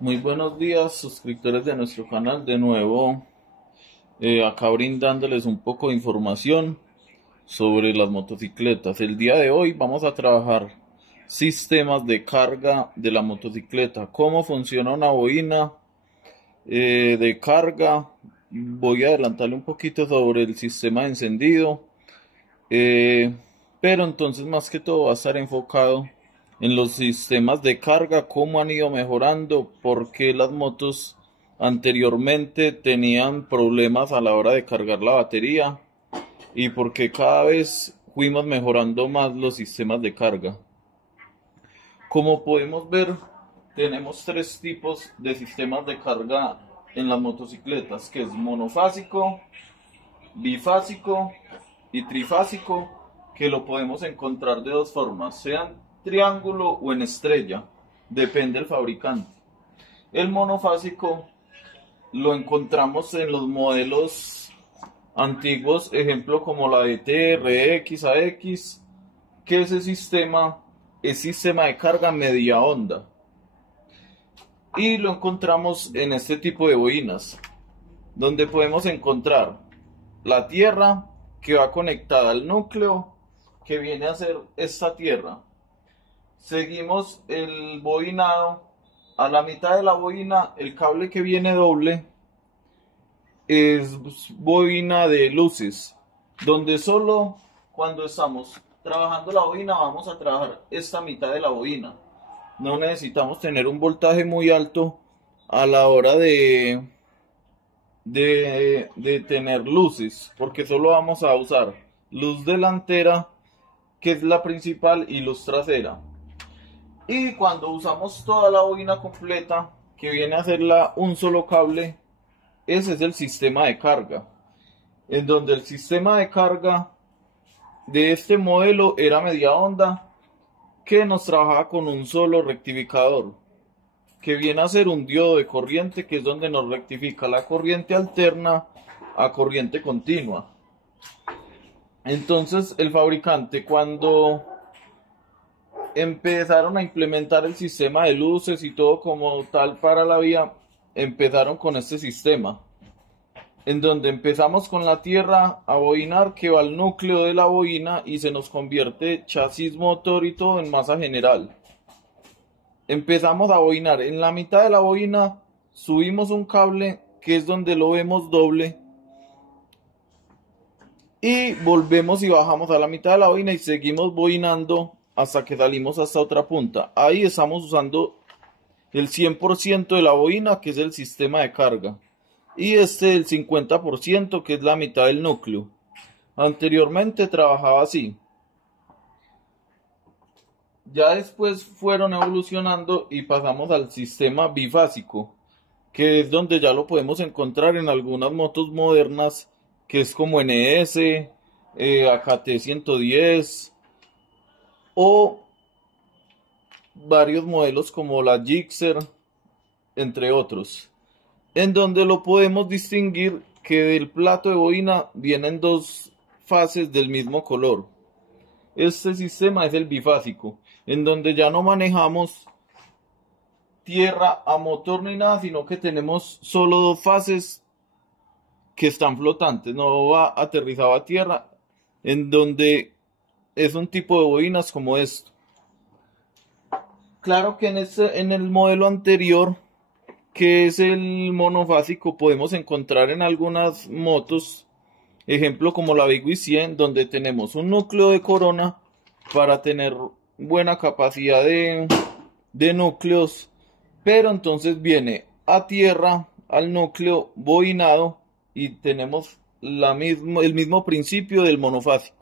Muy buenos días, suscriptores de nuestro canal. De nuevo, acá brindándoles un poco de información sobre las motocicletas. El día de hoy vamos a trabajar sistemas de carga de la motocicleta, cómo funciona una bobina de carga. Voy a adelantarle un poquito sobre el sistema de encendido. Eh, pero entonces más que todo va a estar enfocado en los sistemas de carga, cómo han ido mejorando, por qué las motos anteriormente tenían problemas a la hora de cargar la batería y por qué cada vez fuimos mejorando más los sistemas de carga. Como podemos ver, tenemos tres tipos de sistemas de carga en las motocicletas, que es monofásico, bifásico y trifásico, que lo podemos encontrar de dos formas, sea en triángulo o en estrella, depende del fabricante. El monofásico lo encontramos en los modelos antiguos, ejemplo como la DT, RX, AX, que ese sistema es sistema de carga media onda. Y lo encontramos en este tipo de bobinas, donde podemos encontrar la tierra que va conectada al núcleo que viene a ser esta tierra. Seguimos el bobinado. A la mitad de la bobina, el cable que viene doble es bobina de luces, donde solo cuando estamos trabajando la bobina vamos a trabajar esta mitad de la bobina. No necesitamos tener un voltaje muy alto a la hora de tener luces, porque solo vamos a usar luz delantera, que es la principal, y luz trasera. Y cuando usamos toda la bobina completa, que viene a ser un solo cable, ese es el sistema de carga, en donde el sistema de carga de este modelo era media onda, que nos trabajaba con un solo rectificador, que viene a ser un diodo de corriente, que es donde nos rectifica la corriente alterna a corriente continua. Entonces el fabricante, cuando empezaron a implementar el sistema de luces y todo como tal para la vía, empezaron con este sistema, en donde empezamos con la tierra a bobinar, que va al núcleo de la bobina y se nos convierte chasis, motor y todo en masa general. Empezamos a bobinar en la mitad de la bobina, subimos un cable que es donde lo vemos doble, y volvemos y bajamos a la mitad de la bobina y seguimos bobinando hasta que salimos hasta otra punta. Ahí estamos usando el 100% de la bobina, que es el sistema de carga, y el 50%, que es la mitad del núcleo. Anteriormente trabajaba así. Ya después fueron evolucionando y pasamos al sistema bifásico, que es donde ya lo podemos encontrar en algunas motos modernas, que es como NS, AKT 110 o varios modelos como la Gixxer, entre otros, en donde lo podemos distinguir que del plato de bobina vienen dos fases del mismo color. Este sistema es el bifásico, en donde ya no manejamos tierra a motor ni nada, sino que tenemos solo dos fases que están flotantes, no va aterrizado a tierra, en donde es un tipo de bobinas como esto. Claro que en el modelo anterior, que es el monofásico, podemos encontrar en algunas motos, ejemplo como la Big Wheel 100, donde tenemos un núcleo de corona para tener buena capacidad de núcleos, pero entonces viene a tierra al núcleo bobinado y tenemos el mismo principio del monofásico.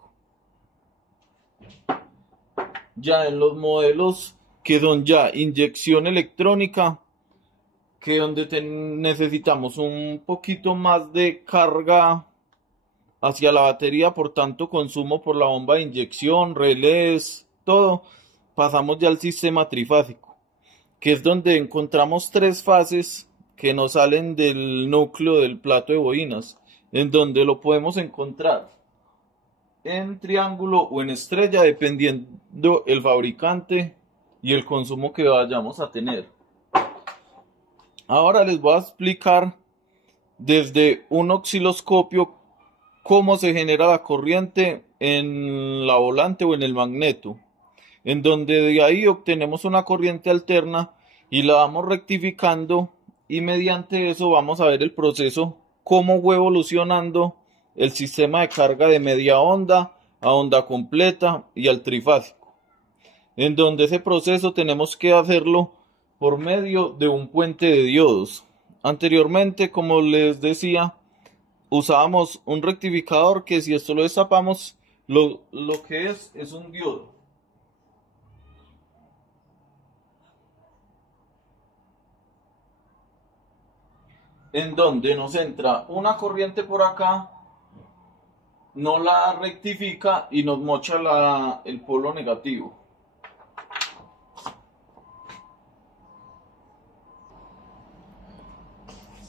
Ya en los modelos que son ya inyección electrónica, que donde necesitamos un poquito más de carga hacia la batería, por tanto consumo por la bomba de inyección, relés, todo, pasamos ya al sistema trifásico, que es donde encontramos tres fases que nos salen del núcleo del plato de bobinas, en donde lo podemos encontrar en triángulo o en estrella, dependiendo el fabricante y el consumo que vayamos a tener. Ahora les voy a explicar desde un osciloscopio cómo se genera la corriente en la volante o en el magneto, en donde de ahí obtenemos una corriente alterna y la vamos rectificando, y mediante eso vamos a ver el proceso, cómo fue evolucionando el sistema de carga de media onda a onda completa y al trifásico, en donde ese proceso tenemos que hacerlo por medio de un puente de diodos. Anteriormente, como les decía, usábamos un rectificador que, si esto lo destapamos, lo que es un diodo. En donde nos entra una corriente por acá, no la rectifica y nos mocha el polo negativo.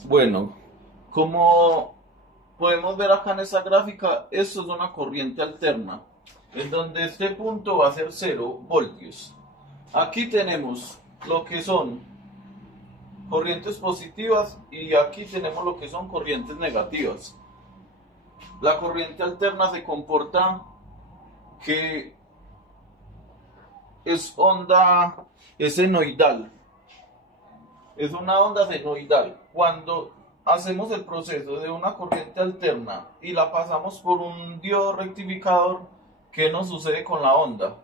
Bueno, como podemos ver acá en esta gráfica, esto es una corriente alterna, en donde este punto va a ser 0 voltios. Aquí tenemos lo que son corrientes positivas y aquí tenemos lo que son corrientes negativas. La corriente alterna se comporta que es senoidal. Es una onda senoidal. Cuando hacemos el proceso de una corriente alterna y la pasamos por un diodo rectificador, ¿qué nos sucede con la onda?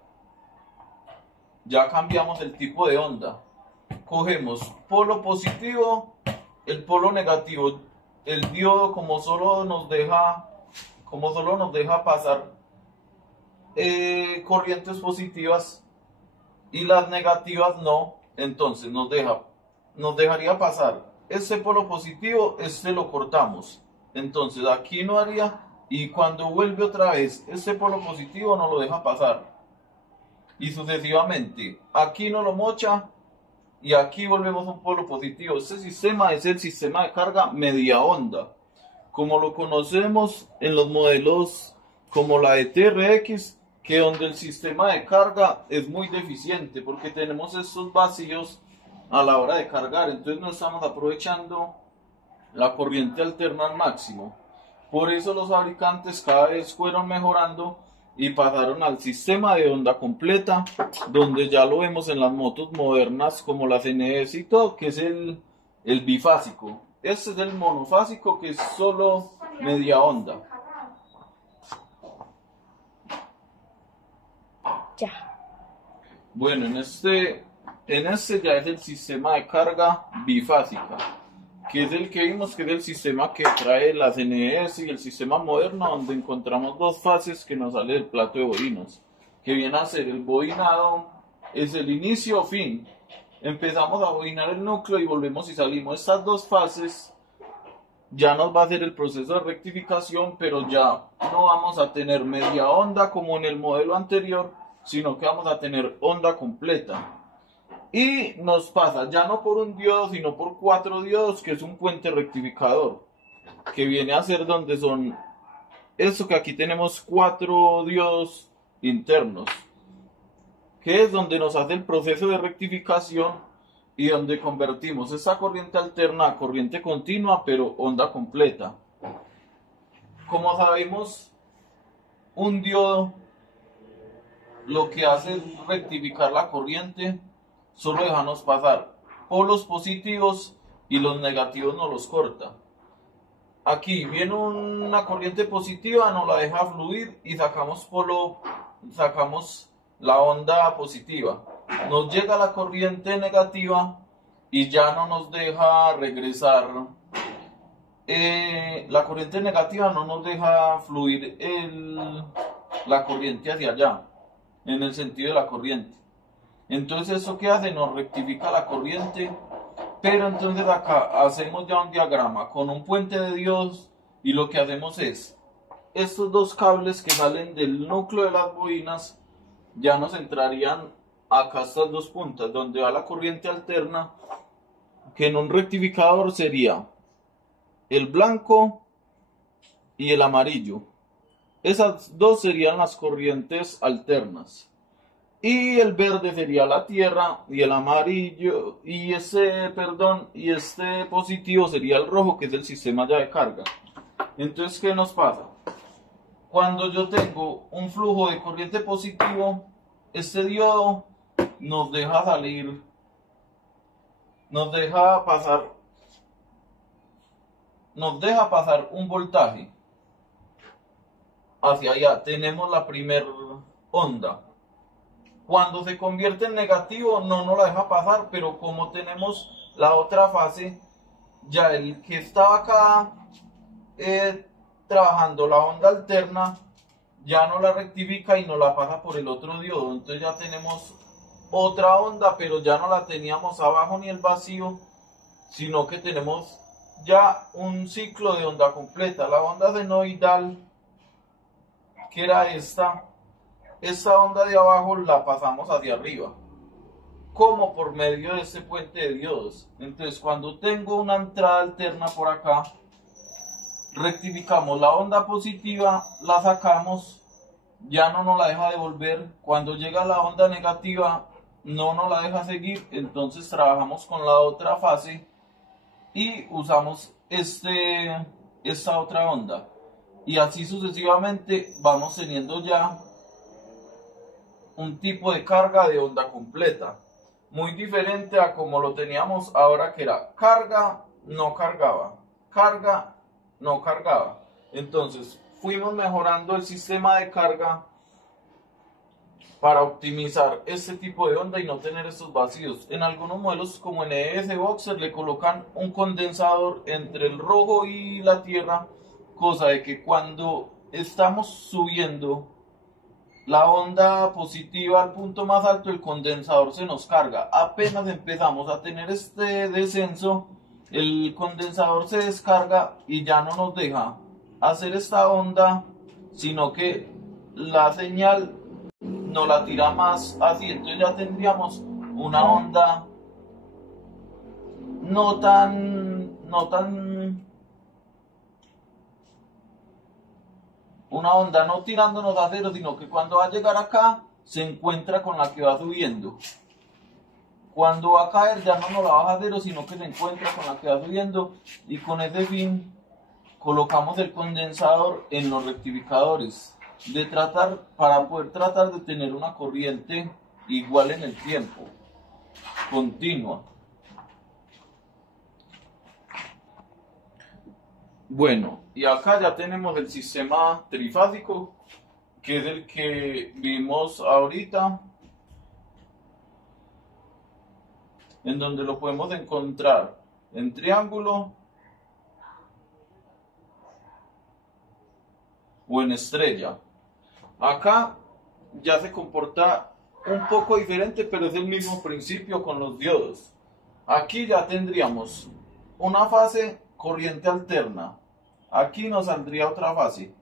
Ya cambiamos el tipo de onda. Cogemos polo positivo, el polo negativo. El diodo, como solo nos deja pasar corrientes positivas y las negativas no, entonces nos dejaría pasar este polo positivo, este lo cortamos, entonces aquí no haría, y cuando vuelve otra vez este polo positivo no lo deja pasar, y sucesivamente aquí no lo mocha y aquí volvemos a un polo positivo. Este sistema es el sistema de carga media onda, como lo conocemos en los modelos como la de TRX, que donde el sistema de carga es muy deficiente porque tenemos estos vacíos a la hora de cargar, entonces no estamos aprovechando la corriente alterna al máximo. Por eso los fabricantes cada vez fueron mejorando y pasaron al sistema de onda completa, donde ya lo vemos en las motos modernas como las NS y todo, que es el bifásico. Este es el monofásico, que es solo media onda. Ya. Bueno, en este ya es el sistema de carga bifásica, que es el que vimos, que es el sistema que trae las NS y el sistema moderno, donde encontramos dos fases que nos sale del plato de bobinas, que viene a ser el bobinado, es el inicio o fin. Empezamos a bobinar el núcleo y volvemos y salimos. Estas dos fases ya nos va a hacer el proceso de rectificación, pero ya no vamos a tener media onda como en el modelo anterior, sino que vamos a tener onda completa. Y nos pasa ya no por un diodo, sino por 4 diodos, que es un puente rectificador, que viene a ser donde son, eso que aquí tenemos 4 diodos internos, que es donde nos hace el proceso de rectificación y donde convertimos esa corriente alterna a corriente continua, pero onda completa. Como sabemos, un diodo lo que hace es rectificar la corriente, solo dejarnos pasar polos positivos y los negativos nos los corta. Aquí viene una corriente positiva, nos la deja fluir y sacamos la onda positiva. Nos llega la corriente negativa y ya no nos deja regresar. La corriente negativa no nos deja fluir la corriente hacia allá, en el sentido de la corriente. Entonces, ¿eso qué hace? Nos rectifica la corriente, pero entonces acá hacemos ya un diagrama con un puente de diodos, y lo que hacemos es, estos dos cables que salen del núcleo de las bobinas ya nos entrarían acá, estas dos puntas, donde va la corriente alterna, que en un rectificador sería el blanco y el amarillo. Esas dos serían las corrientes alternas. Y el verde sería la tierra y el amarillo y este positivo sería el rojo, que es el sistema ya de carga. Entonces, ¿qué nos pasa? Cuando yo tengo un flujo de corriente positivo, este diodo nos deja salir, nos deja pasar un voltaje hacia allá. Tenemos la primera onda. Cuando se convierte en negativo no nos la deja pasar, pero como tenemos la otra fase, ya el que estaba acá trabajando la onda alterna ya no la rectifica y nos la pasa por el otro diodo. Entonces ya tenemos otra onda, pero ya no la teníamos abajo ni el vacío, sino que tenemos ya un ciclo de onda completa. La onda senoidal, que era esta onda de abajo la pasamos hacia arriba, como por medio de este puente de diodos. Entonces, cuando tengo una entrada alterna por acá, rectificamos la onda positiva, la sacamos, ya no nos la deja devolver. Cuando llega la onda negativa, no nos la deja seguir, entonces trabajamos con la otra fase y usamos esta otra onda. Y así sucesivamente vamos teniendo ya un tipo de carga de onda completa, muy diferente a como lo teníamos ahora, que era carga, no cargaba, carga, no cargaba. Entonces fuimos mejorando el sistema de carga para optimizar este tipo de onda y no tener estos vacíos. En algunos modelos como en ES Boxer le colocan un condensador entre el rojo y la tierra, cosa de que cuando estamos subiendo la onda positiva al punto más alto, el condensador se nos carga. Apenas empezamos a tener este descenso, el condensador se descarga y ya no nos deja hacer esta onda, sino que la señal no la tira más así. Entonces ya tendríamos una onda no tan una onda no tirándonos a cero, sino que cuando va a llegar acá se encuentra con la que va subiendo. Cuando va a caer ya no nos la baja a cero, sino que se encuentra con la que va subiendo. Y con ese fin colocamos el condensador en los rectificadores para poder tratar de tener una corriente igual en el tiempo, continua. Bueno, y acá ya tenemos el sistema trifásico, que es el que vimos ahorita, en donde lo podemos encontrar en triángulo o en estrella. Acá ya se comporta un poco diferente, pero es el mismo principio con los diodos. Aquí ya tendríamos una fase corriente alterna. Aquí nos saldría otra fase.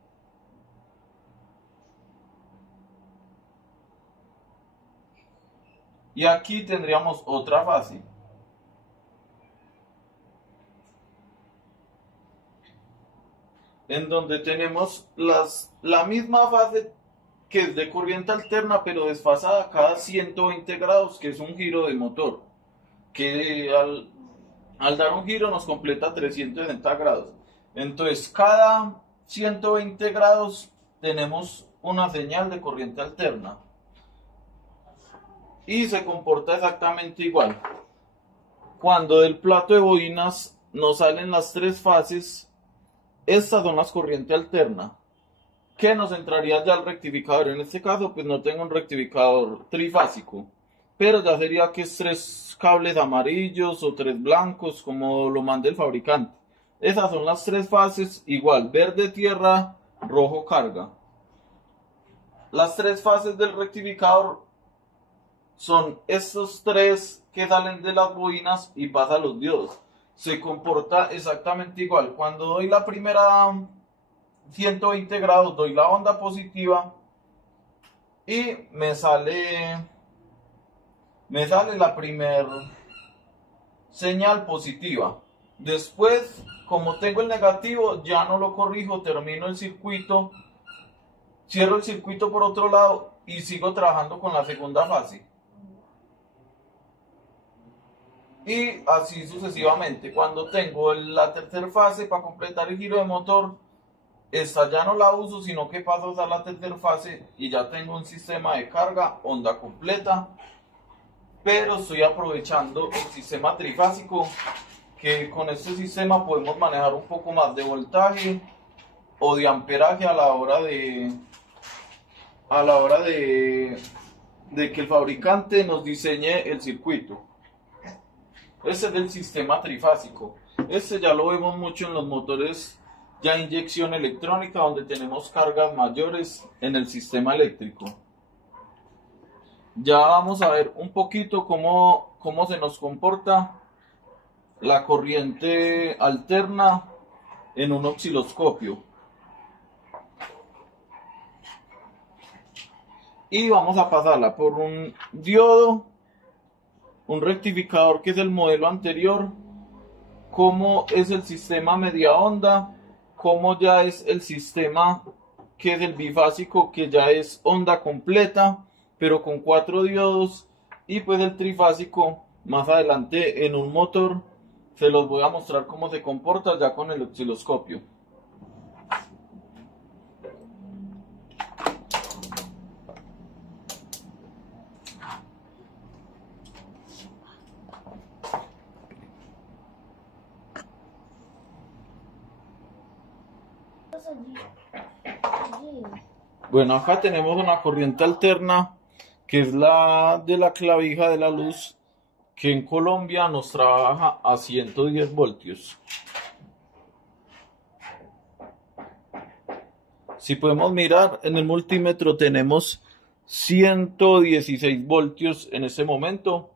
Y aquí tendríamos otra fase. En donde tenemos la misma fase, que es de corriente alterna, pero desfasada cada 120 grados, que es un giro de motor, que al dar un giro nos completa 360 grados. Entonces, cada 120 grados tenemos una señal de corriente alterna. Y se comporta exactamente igual. Cuando del plato de bobinas nos salen las tres fases, estas son las corrientes alternas, que nos entraría ya al rectificador. En este caso, pues no tengo un rectificador trifásico, pero ya sería que es 3 cables amarillos o 3 blancos, como lo mande el fabricante. Esas son las 3 fases, igual, verde tierra, rojo carga. Las 3 fases del rectificador son estos 3 que salen de las bobinas y pasan a los diodos. Se comporta exactamente igual. Cuando doy la primera 120 grados, doy la onda positiva y me sale la primera señal positiva. Después, como tengo el negativo, ya no lo corrijo, termino el circuito, cierro el circuito por otro lado y sigo trabajando con la segunda fase. Y así sucesivamente. Cuando tengo la tercera fase para completar el giro de motor, esta ya no la uso, sino que paso a usar la tercera fase y ya tengo un sistema de carga onda completa. Pero estoy aprovechando el sistema trifásico, que con este sistema podemos manejar un poco más de voltaje o de amperaje a la hora de que el fabricante nos diseñe el circuito. Este es el sistema trifásico. Este ya lo vemos mucho en los motores ya inyección electrónica, donde tenemos cargas mayores en el sistema eléctrico. Ya vamos a ver un poquito cómo se nos comporta la corriente alterna en un osciloscopio. Y vamos a pasarla por un diodo, un rectificador que es el modelo anterior, cómo es el sistema media onda, cómo ya es el sistema que es el bifásico, que ya es onda completa, pero con 4 diodos, y pues el trifásico más adelante en un motor. Se los voy a mostrar cómo se comporta ya con el osciloscopio. Bueno, acá tenemos una corriente alterna, que es la de la clavija de la luz, que en Colombia nos trabaja a 110 voltios. Si podemos mirar en el multímetro, tenemos 116 voltios en este momento.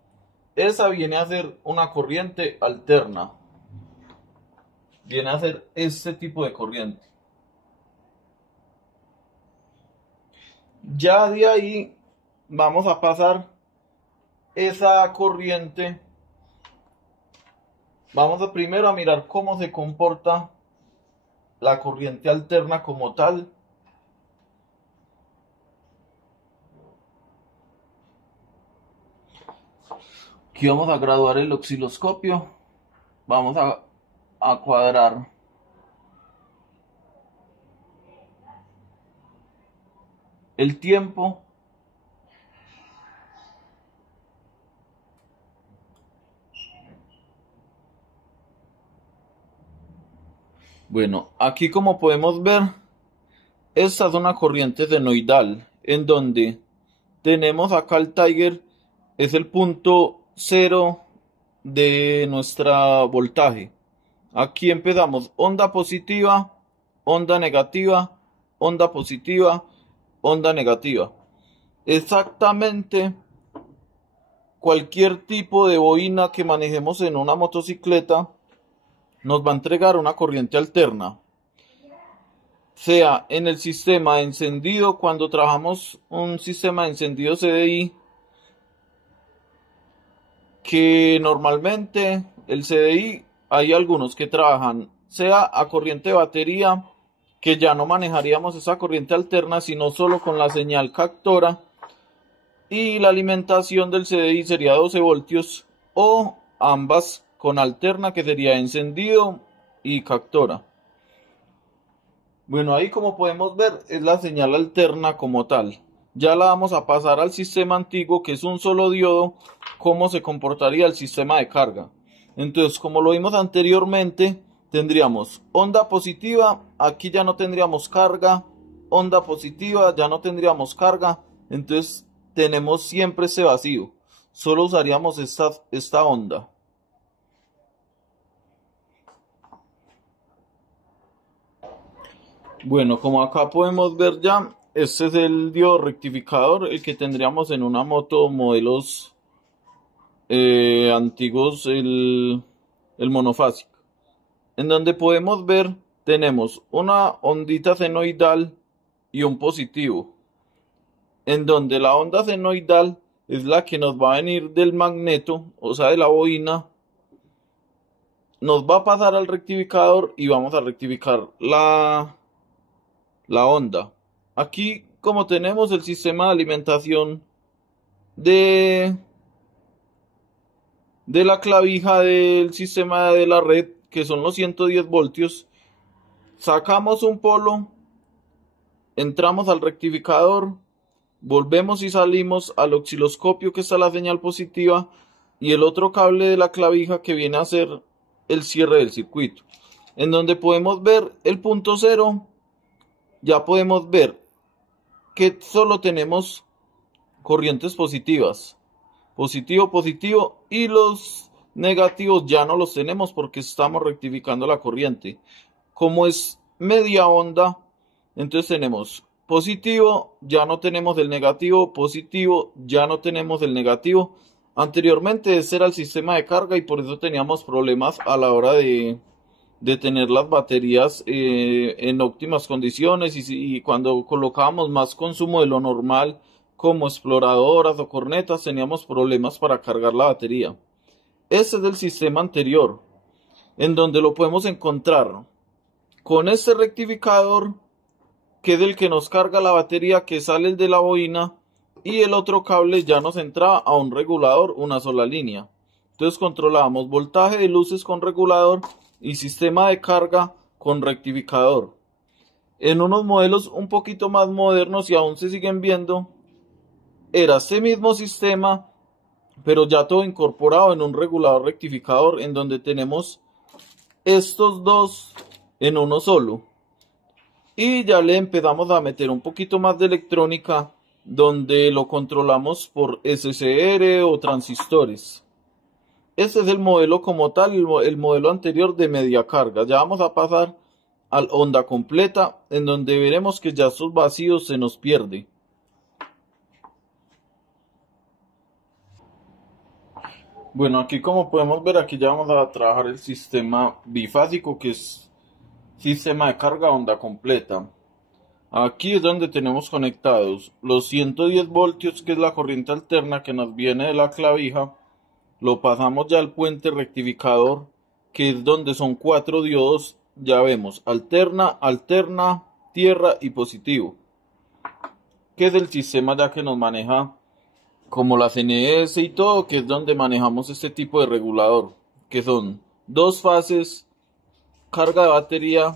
Esa viene a ser una corriente alterna. Viene a ser este tipo de corriente. Ya de ahí vamos a pasar esa corriente. Vamos a primero a mirar cómo se comporta la corriente alterna como tal. Aquí vamos a graduar el osciloscopio. Vamos a cuadrar el tiempo. Bueno, aquí como podemos ver, esta es una corriente senoidal, en donde tenemos acá el Tiger, es el punto cero de nuestra voltaje. Aquí empezamos onda positiva, onda negativa, onda positiva, onda negativa. Exactamente cualquier tipo de bobina que manejemos en una motocicleta nos va a entregar una corriente alterna, sea en el sistema de encendido, cuando trabajamos un sistema de encendido CDI, que normalmente el CDI hay algunos que trabajan sea a corriente de batería, que ya no manejaríamos esa corriente alterna, sino solo con la señal captora, y la alimentación del CDI sería 12 voltios, o ambas con alterna, que sería encendido y captora. Bueno, ahí como podemos ver es la señal alterna como tal. Ya la vamos a pasar al sistema antiguo, que es un solo diodo, cómo se comportaría el sistema de carga. Entonces, como lo vimos anteriormente, tendríamos onda positiva, aquí ya no tendríamos carga, onda positiva, ya no tendríamos carga, entonces tenemos siempre ese vacío, solo usaríamos esta onda. Bueno, como acá podemos ver ya, este es el diodo rectificador, el que tendríamos en una moto modelos antiguos, el monofásico. En donde podemos ver, tenemos una ondita senoidal y un positivo. En donde la onda senoidal es la que nos va a venir del magneto, o sea de la bobina, nos va a pasar al rectificador y vamos a rectificar la onda. Aquí como tenemos el sistema de alimentación de la clavija del sistema de la red, que son los 110 voltios, sacamos un polo, entramos al rectificador, volvemos y salimos al osciloscopio que está la señal positiva y el otro cable de la clavija que viene a ser el cierre del circuito, en donde podemos ver el punto cero. Ya podemos ver que solo tenemos corrientes positivas, positivo, positivo, y los negativos ya no los tenemos porque estamos rectificando la corriente. Como es media onda, entonces tenemos positivo, ya no tenemos el negativo, positivo, ya no tenemos el negativo. Anteriormente ese era el sistema de carga y por eso teníamos problemas a la hora de tener las baterías en óptimas condiciones, y cuando colocábamos más consumo de lo normal, como exploradoras o cornetas, teníamos problemas para cargar la batería. Ese es el sistema anterior, en donde lo podemos encontrar con este rectificador, que es el que nos carga la batería, que sale el de la bobina, y el otro cable ya nos entraba a un regulador, una sola línea. Entonces controlábamos voltaje de luces con regulador y sistema de carga con rectificador. En unos modelos un poquito más modernos, y aún se siguen viendo, era ese mismo sistema, pero ya todo incorporado en un regulador rectificador, en donde tenemos estos dos en uno solo. Y ya le empezamos a meter un poquito más de electrónica, donde lo controlamos por SCR o transistores. Este es el modelo como tal, el modelo anterior de media carga. Ya vamos a pasar al onda completa, en donde veremos que ya estos vacíos se nos pierde. Bueno, aquí como podemos ver, aquí ya vamos a trabajar el sistema bifásico, que es sistema de carga onda completa. Aquí es donde tenemos conectados los 110 voltios, que es la corriente alterna que nos viene de la clavija. Lo pasamos ya al puente rectificador, que es donde son 4 diodos. Ya vemos alterna, alterna, tierra y positivo, que es el sistema ya que nos maneja como la CNS y todo, que es donde manejamos este tipo de regulador, que son 2 fases, carga de batería,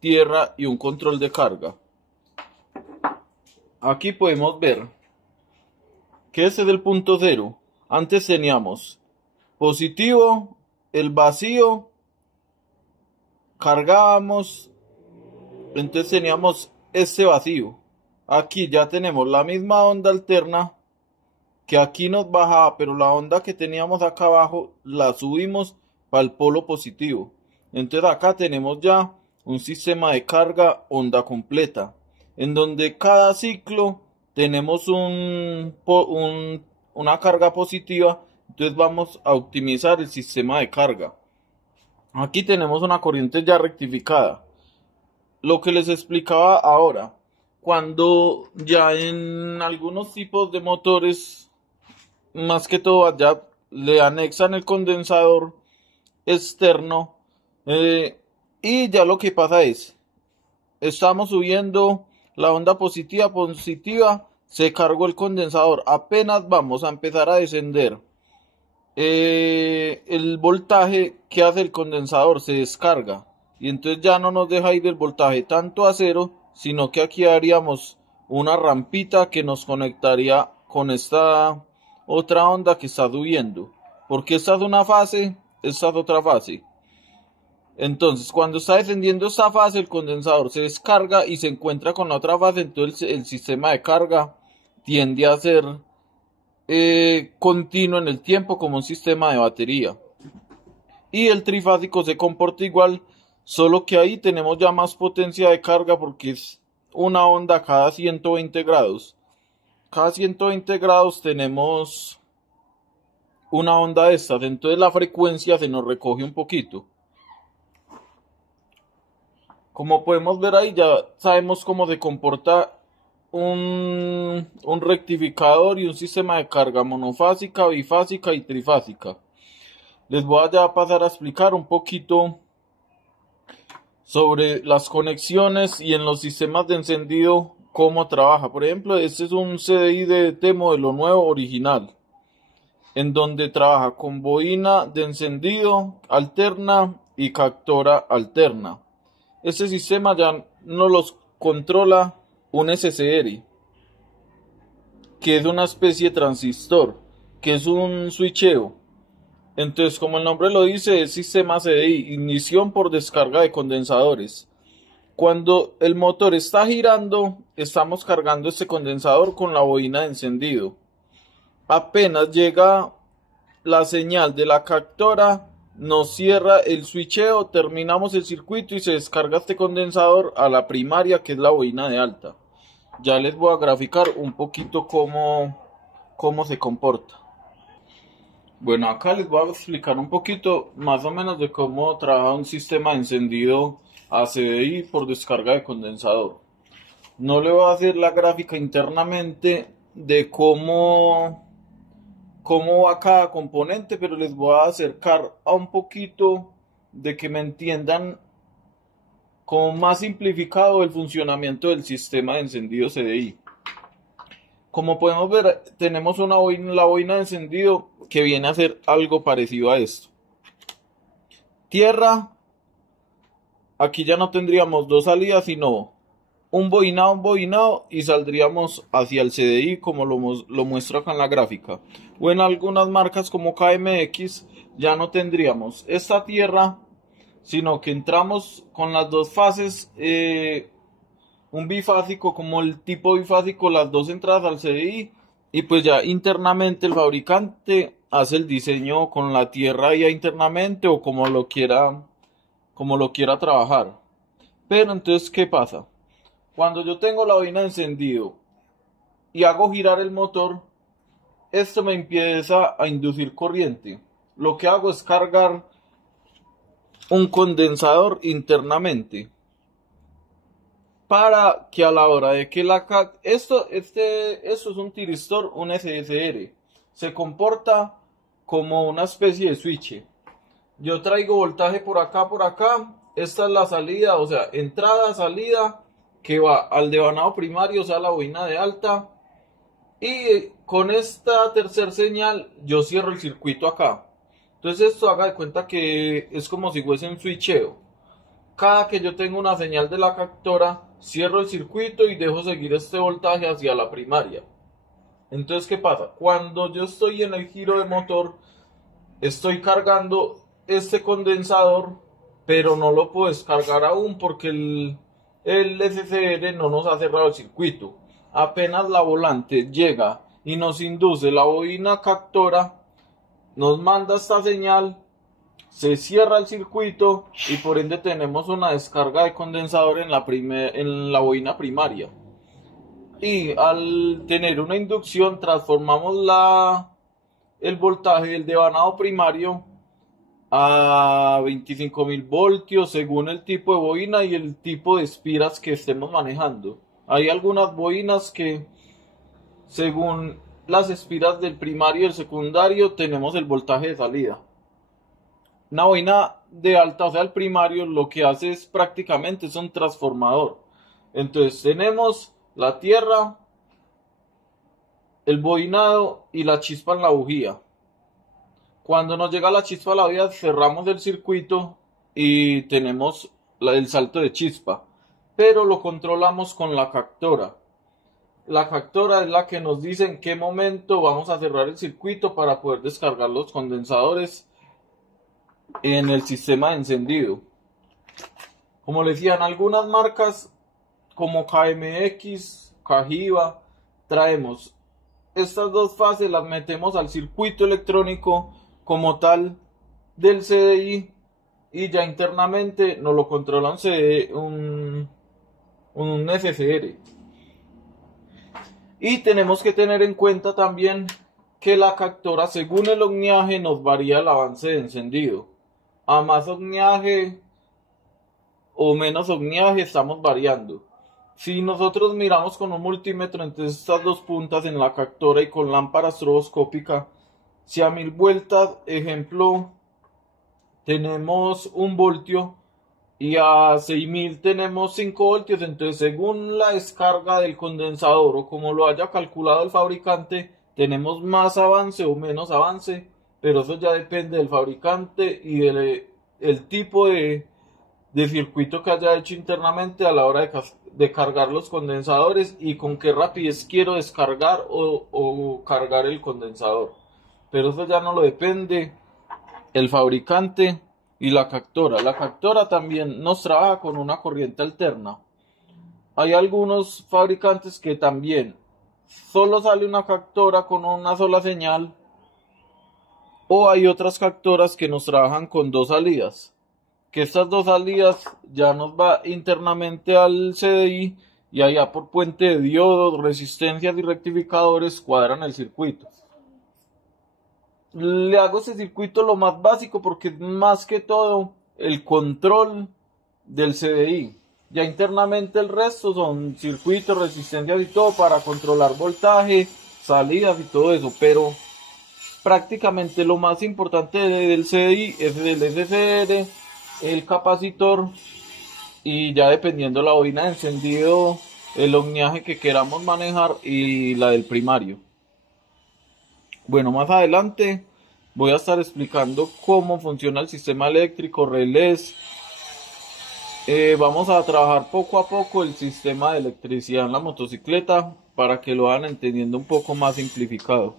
tierra y un control de carga. Aquí podemos ver que ese es el punto cero. Antes teníamos positivo, el vacío, cargábamos, entonces teníamos este vacío. Aquí ya tenemos la misma onda alterna, que aquí nos bajaba, pero la onda que teníamos acá abajo la subimos para el polo positivo. Entonces acá tenemos ya un sistema de carga onda completa, en donde cada ciclo tenemos una carga positiva. Entonces vamos a optimizar el sistema de carga. Aquí tenemos una corriente ya rectificada. Lo que les explicaba ahora, cuando ya en algunos tipos de motores, más que todo allá, le anexan el condensador externo, y ya lo que pasa es, estamos subiendo la onda positiva, se cargó el condensador, apenas vamos a empezar a descender el voltaje que hace el condensador, se descarga, y entonces ya no nos deja ir el voltaje tanto a cero, sino que aquí haríamos una rampita que nos conectaría con esta otra onda que está subiendo, porque esta es una fase, esta es otra fase. Entonces cuando está descendiendo esta fase, el condensador se descarga y se encuentra con la otra fase. Entonces el sistema de carga tiende a ser continuo en el tiempo, como un sistema de batería. Y el trifásico se comporta igual, solo que ahí tenemos ya más potencia de carga, porque es una onda cada 120 grados. Cada 120 grados tenemos una onda de estas, entonces la frecuencia se nos recoge un poquito. Como podemos ver ahí, ya sabemos cómo se comporta un rectificador y un sistema de carga monofásica, bifásica y trifásica. Les voy a ya pasar a explicar un poquito sobre las conexiones y en los sistemas de encendido cómo trabaja. Por ejemplo, este es un CDI DDT modelo nuevo original, en donde trabaja con bobina de encendido alterna y captora alterna. Este sistema ya no los controla un SCR, que es una especie de transistor, que es un switcheo. Entonces, como el nombre lo dice, es sistema CDI, ignición por descarga de condensadores. Cuando el motor está girando, estamos cargando este condensador con la bobina de encendido. Apenas llega la señal de la captora, nos cierra el switcheo, terminamos el circuito y se descarga este condensador a la primaria, que es la bobina de alta. Ya les voy a graficar un poquito cómo se comporta. Bueno, acá les voy a explicar un poquito más o menos de cómo trabaja un sistema de encendido a CDI por descarga de condensador. No le voy a hacer la gráfica internamente de cómo va cada componente, pero les voy a acercar a un poquito de que me entiendan como más simplificado el funcionamiento del sistema de encendido CDI. Como podemos ver, tenemos la bobina de encendido que viene a ser algo parecido a esto. Tierra, aquí ya no tendríamos dos salidas, sino un bobinado y saldríamos hacia el CDI como lo muestro acá en la gráfica. O en algunas marcas como KMX ya no tendríamos esta tierra, sino que entramos con las dos fases, un bifásico como el tipo bifásico, las dos entradas al CDI, y pues ya internamente el fabricante hace el diseño con la tierra ya internamente o como lo quiera trabajar. Pero entonces, ¿qué pasa? Cuando yo tengo la bobina de encendido y hago girar el motor, esto me empieza a inducir corriente. Lo que hago es cargar un condensador internamente, para que a la hora de que esto es un tiristor, un SSR, se comporta como una especie de switch. Yo traigo voltaje por acá, esta es la salida, o sea, entrada, salida, que va al devanado primario, o sea, la bobina de alta, y con esta tercer señal yo cierro el circuito acá. Entonces esto haga de cuenta que es como si fuese un switcheo. Cada que yo tengo una señal de la captora, cierro el circuito y dejo seguir este voltaje hacia la primaria. Entonces, ¿qué pasa? Cuando yo estoy en el giro de motor, estoy cargando este condensador, pero no lo puedo descargar aún porque el SCR no nos ha cerrado el circuito. Apenas la volante llega y nos induce la bobina captora, nos manda esta señal, se cierra el circuito y por ende tenemos una descarga de condensador en la bobina primaria. Y al tener una inducción transformamos el voltaje del devanado primario a 25.000 voltios según el tipo de bobina y el tipo de espiras que estemos manejando. Hay algunas bobinas que según las espiras del primario y el secundario tenemos el voltaje de salida. Una bobina de alta, o sea, el primario, lo que hace es prácticamente es un transformador. Entonces tenemos la tierra, el bobinado y la chispa en la bujía. Cuando nos llega la chispa a la bujía, cerramos el circuito y tenemos el salto de chispa. Pero lo controlamos con la captora. La captora es la que nos dice en qué momento vamos a cerrar el circuito para poder descargar los condensadores en el sistema de encendido. Como les decía, en algunas marcas como KMX, Cajiva, traemos estas dos fases, las metemos al circuito electrónico como tal del CDI y ya internamente nos lo controla un SCR. Y tenemos que tener en cuenta también que la captora, según el ohmiaje, nos varía el avance de encendido. A más ohmiaje o menos ohmiaje estamos variando. Si nosotros miramos con un multímetro entre estas dos puntas en la captora y con lámpara estroboscópica, si a 1000 vueltas, ejemplo, tenemos 1 voltio, y a 6000 tenemos 5 voltios, entonces según la descarga del condensador o como lo haya calculado el fabricante, tenemos más avance o menos avance, pero eso ya depende del fabricante y del el tipo de circuito que haya hecho internamente a la hora de cargar los condensadores y con qué rapidez quiero descargar o cargar el condensador. Pero eso ya no lo depende el fabricante y la captora. La captora también nos trabaja con una corriente alterna. Hay algunos fabricantes que también solo sale una captora con una sola señal, o hay otras captoras que nos trabajan con dos salidas, que estas dos salidas ya nos va internamente al CDI y allá por puente de diodos, resistencias y rectificadores cuadran el circuito. Le hago ese circuito lo más básico porque es más que todo el control del CDI. Ya internamente el resto son circuitos, resistencias y todo para controlar voltaje, salidas y todo eso, pero prácticamente lo más importante del CDI es el SCR, el capacitor y ya dependiendo la bobina de encendido, el ohmiaje que queramos manejar y la del primario. Bueno, más adelante voy a estar explicando cómo funciona el sistema eléctrico, relés. Vamos a trabajar poco a poco el sistema de electricidad en la motocicleta para que lo vayan entendiendo un poco más simplificado.